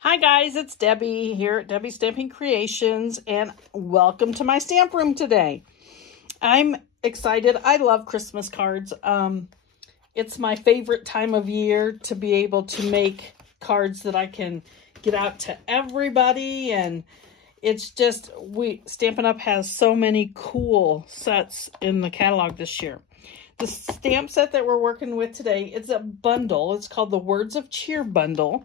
Hi guys, it's Debbie here at Debbie Stamping Creations, and welcome to my stamp room today. I'm excited. I love Christmas cards. It's my favorite time of year to be able to make cards that I can get out to everybody, and it's just, Stampin' Up! Has so many cool sets in the catalog this year. The stamp set that we're working with today, it's a bundle. It's called the Words of Cheer bundle.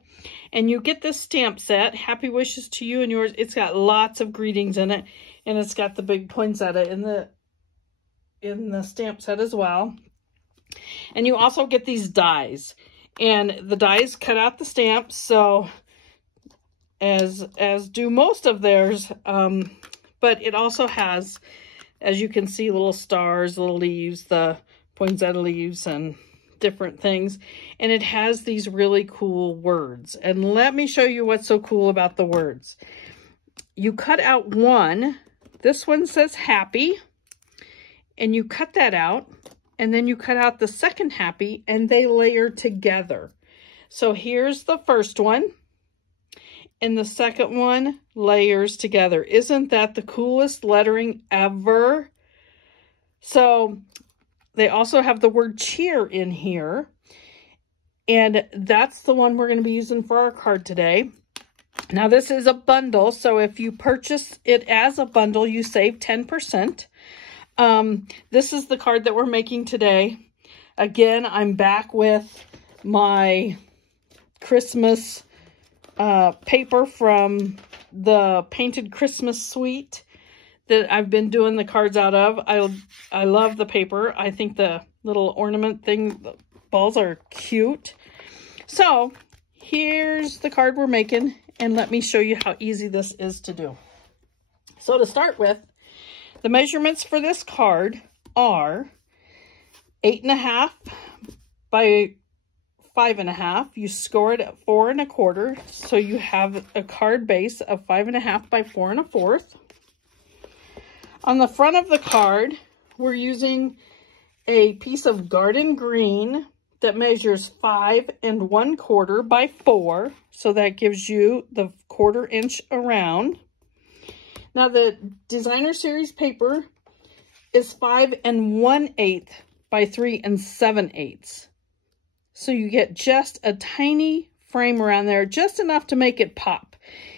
And you get this stamp set, Happy Wishes to You and Yours. It's got lots of greetings in it. And it's got the big poinsettia in the stamp set as well. And you also get these dies. And the dies cut out the stamps, so as do most of theirs. But it also has, as you can see, little stars, little leaves, the poinsettia leaves and different things, and it has these really cool words. And let me show you what's so cool about the words. You cut out one, this one says happy, and you cut that out, and then you cut out the second happy, and they layer together. So here's the first one, and the second one layers together. Isn't that the coolest lettering ever? So they also have the word cheer in here, and that's the one we're going to be using for our card today. Now this is a bundle, so if you purchase it as a bundle, you save 10%. This is the card that we're making today. Again, I'm back with my Christmas paper from the Painted Christmas Suite that I've been doing the cards out of. I love the paper. I think the little ornament thing, the balls are cute. So here's the card we're making, and let me show you how easy this is to do. So to start with, the measurements for this card are 8.5 by 5.5. You score it at 4 1/4, so you have a card base of 5.5 by 4 1/4. On the front of the card, we're using a piece of garden green that measures 5 1/4 by 4, so that gives you the 1/4 inch around. Now the designer series paper is 5 1/8 by 3 7/8. So you get just a tiny frame around there, just enough to make it pop.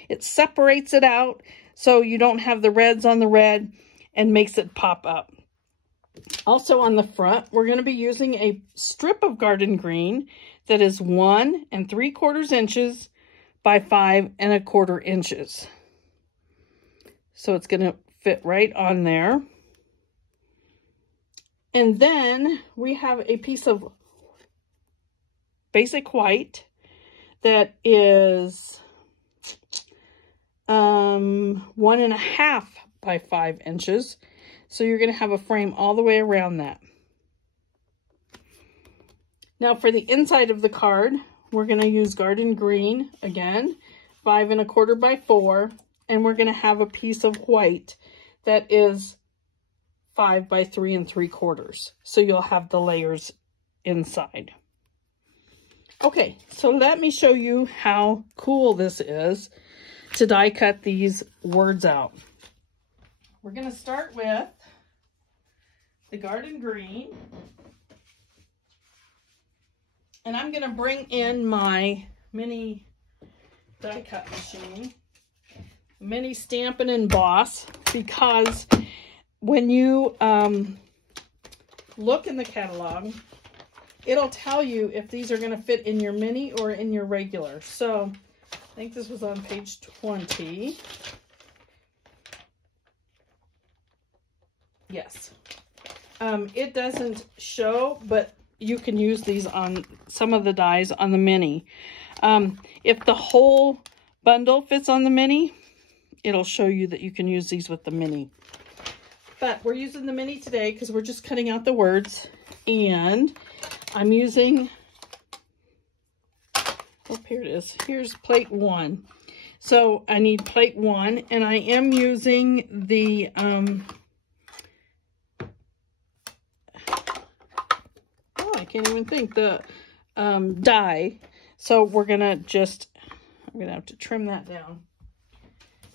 It separates it out so you don't have the reds on the red, and makes it pop up. Also on the front, we're going to be using a strip of garden green that is 1 3/4 inches by 5 1/4 inches. So it's going to fit right on there. And then we have a piece of basic white that is 1.5 by 5 inches. So you're going to have a frame all the way around that. Now for the inside of the card, we're going to use garden green again, 5 1/4 by 4, and we're going to have a piece of white that is 5 by 3 3/4. So you'll have the layers inside. Okay, so let me show you how cool this is to die cut these words out. We're going to start with the garden green. And I'm going to bring in my mini die cut machine, mini Stampin' and Emboss, because when you look in the catalog, it'll tell you if these are going to fit in your mini or in your regular. So I think this was on page 20. Yes. It doesn't show, but you can use these on some of the dies on the mini. If the whole bundle fits on the mini, it'll show you that you can use these with the mini. But we're using the mini today because we're just cutting out the words. And I'm using, oh, here it is. Here's plate 1. So I need plate 1, and I am using the I can't even think, the die. So we're gonna just I'm going to have to trim that down.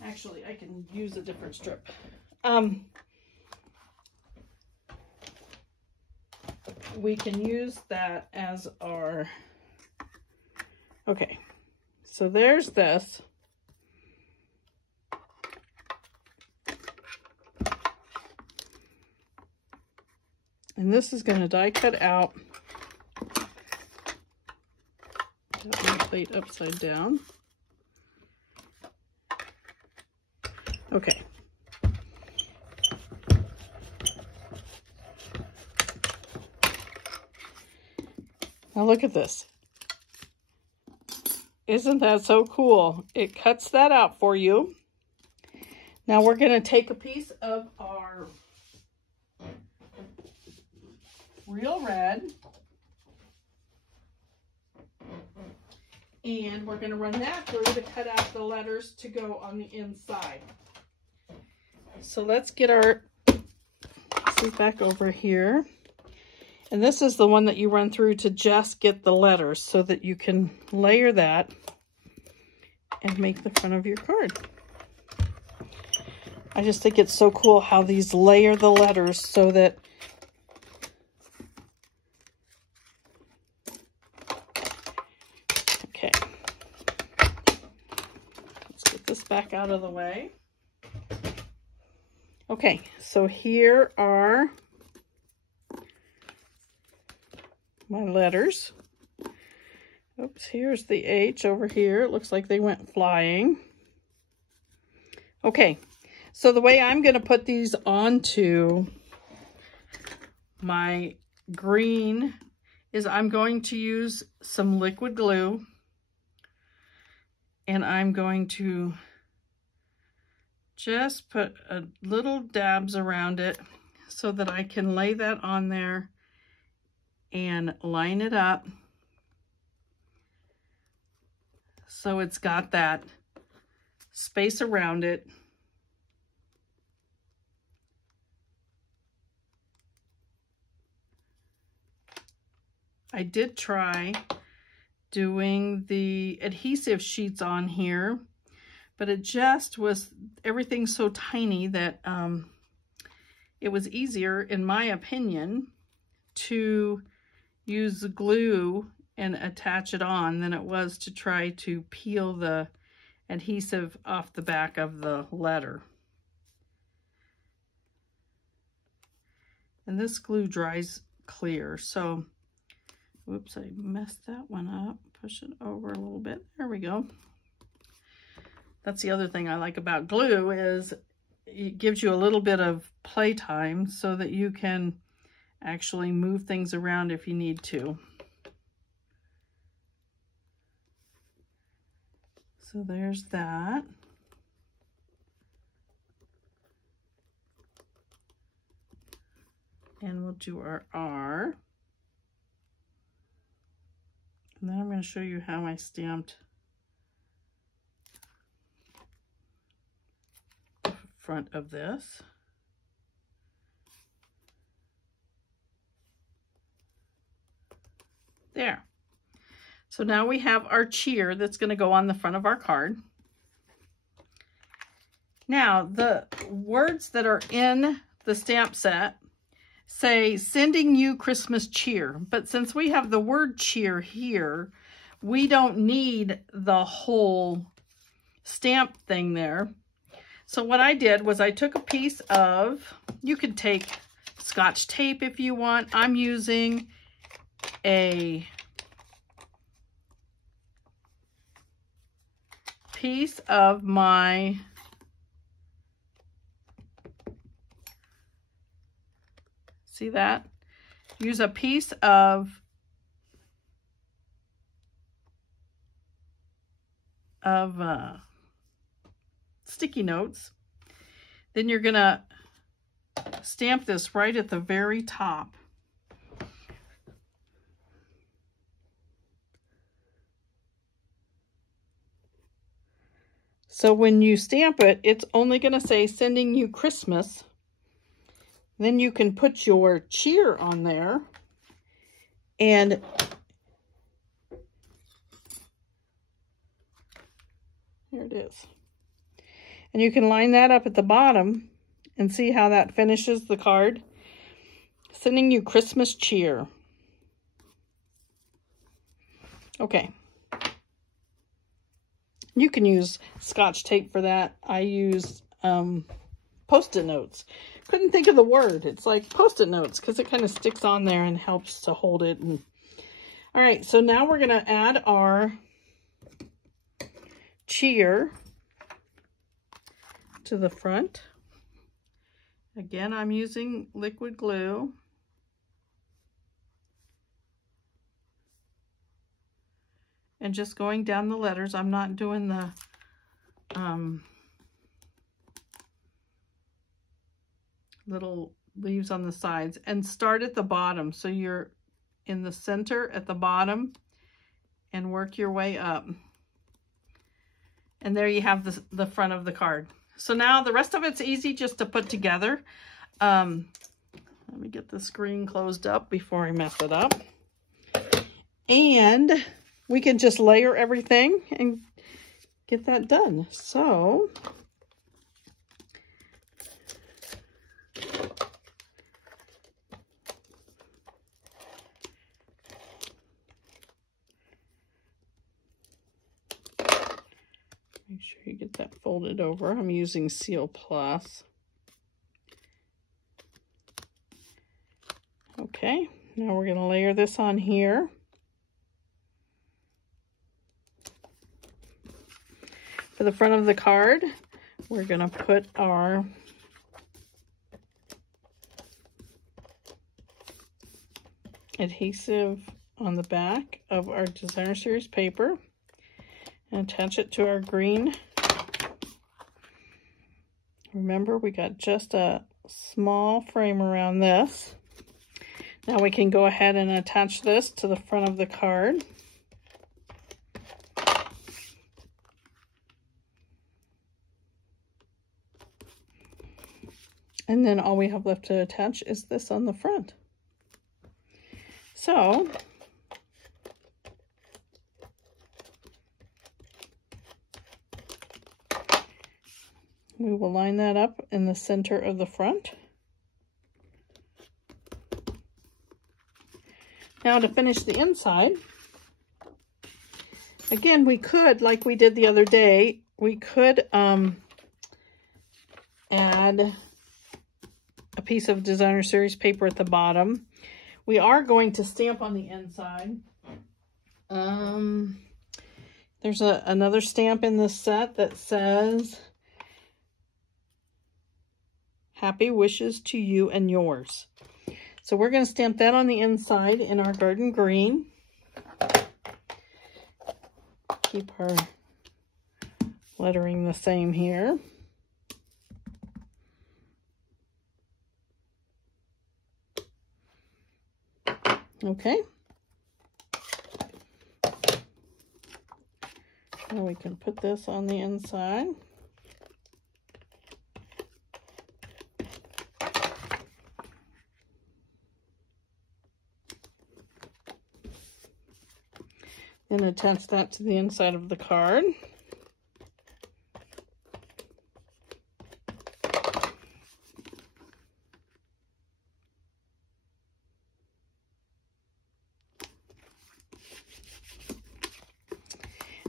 Actually, I can use a different strip. We can use that as our, okay, so there's this. And this is going to die cut out. Put my plate upside down. Okay. Now look at this. Isn't that so cool? It cuts that out for you. Now we're going to take a piece of our real red and we're going to run that through to cut out the letters to go on the inside. So let's get our, this is back over here. And this is the one that you run through to just get the letters so that you can layer that and make the front of your card. I just think it's so cool how these layer the letters so that okay. Let's get this back out of the way. Okay, so here are my letters. Oops, here's the H over here. It looks like they went flying. Okay, so the way I'm going to put these onto my green is I'm going to use some liquid glue and I'm going to just put a little dabs around it so that I can lay that on there and line it up so it's got that space around it. I did try doing the adhesive sheets on here, but it just was, everything's so tiny that it was easier, in my opinion, to use the glue and attach it on than it was to try to peel the adhesive off the back of the letter. And this glue dries clear, so, whoops, I messed that one up. Push it over a little bit. There we go. That's the other thing I like about glue is it gives you a little bit of playtime so that you can actually move things around if you need to. So there's that. And we'll do our R. And then I'm going to show you how I stamped the front of this. There. So now we have our cheer that's going to go on the front of our card. Now, the words that are in the stamp set say, sending you Christmas cheer. But since we have the word cheer here, we don't need the whole stamp thing there. So what I did was I took a piece of, you could take Scotch tape if you want. I'm using a piece of my see that? Use a piece of sticky notes. Then you're gonna stamp this right at the very top. So when you stamp it, it's only going to say sending you Christmas. Then you can put your cheer on there and There it is. And you can line that up at the bottom and see how that finishes the card. Sending you Christmas cheer. Okay. You can use Scotch tape for that. I used Post-it notes. Couldn't think of the word. It's like Post-it notes because it kind of sticks on there and helps to hold it. And all right, so now we're going to add our cheer to the front. Again, I'm using liquid glue. And just going down the letters. I'm not doing the little leaves on the sides. And start at the bottom. So you're in the center at the bottom and work your way up. And there you have the front of the card. So now the rest of it's easy just to put together. Let me get the screen closed up before I mess it up. And we can just layer everything and get that done. So make sure you get that folded over. I'm using Seal Plus. Okay, now we're going to layer this on here. For the front of the card, we're going to put our adhesive on the back of our Designer Series paper and attach it to our green. Remember, we got just a small frame around this. Now we can go ahead and attach this to the front of the card. And then all we have left to attach is this on the front. So we will line that up in the center of the front. Now to finish the inside, again, we could, like we did the other day, we could add a piece of Designer Series paper at the bottom. We are going to stamp on the inside. There's another stamp in this set that says, "Happy wishes to you and yours." So we're going to stamp that on the inside in our garden green. Keep our lettering the same here. Okay. Now we can put this on the inside. And attach that to the inside of the card.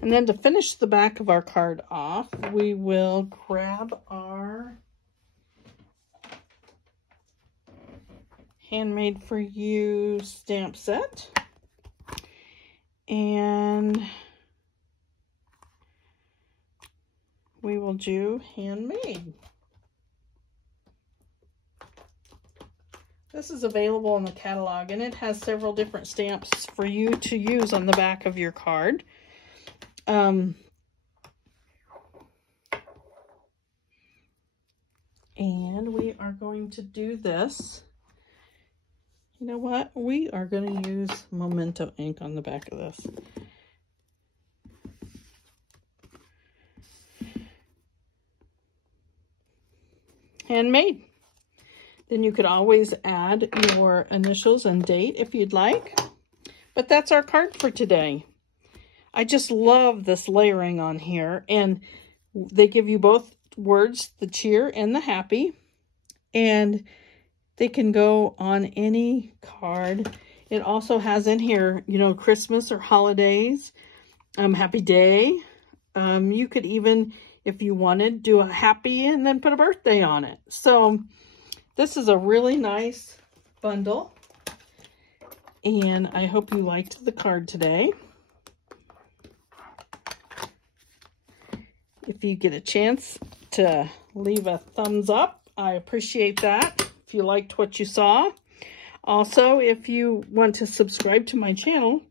And then to finish the back of our card off, we will grab our Handmade for You stamp set. And we will do handmade. This is available in the catalog, and it has several different stamps for you to use on the back of your card. And we are going to do this. You know what? We are going to use Memento ink on the back of this. Handmade. Then you could always add your initials and date if you'd like. But that's our card for today. I just love this layering on here. And they give you both words, the cheer and the happy. And they can go on any card. It also has in here, you know, Christmas or holidays, happy day. You could even, if you wanted, do a happy and then put a birthday on it. So this is a really nice bundle. And I hope you liked the card today. If you get a chance to leave a thumbs up, I appreciate that. If you liked what you saw. Also, if you want to subscribe to my channel,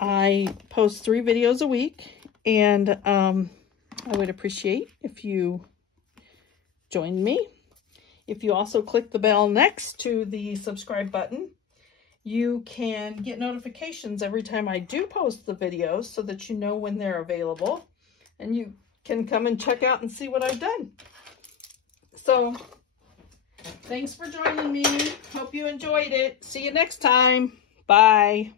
I post 3 videos a week, and I would appreciate if you join me. If you also click the bell next to the subscribe button, you can get notifications every time I do post the videos so that you know when they're available, and you can come and check out and see what I've done. So, thanks for joining me. Hope you enjoyed it. See you next time. Bye.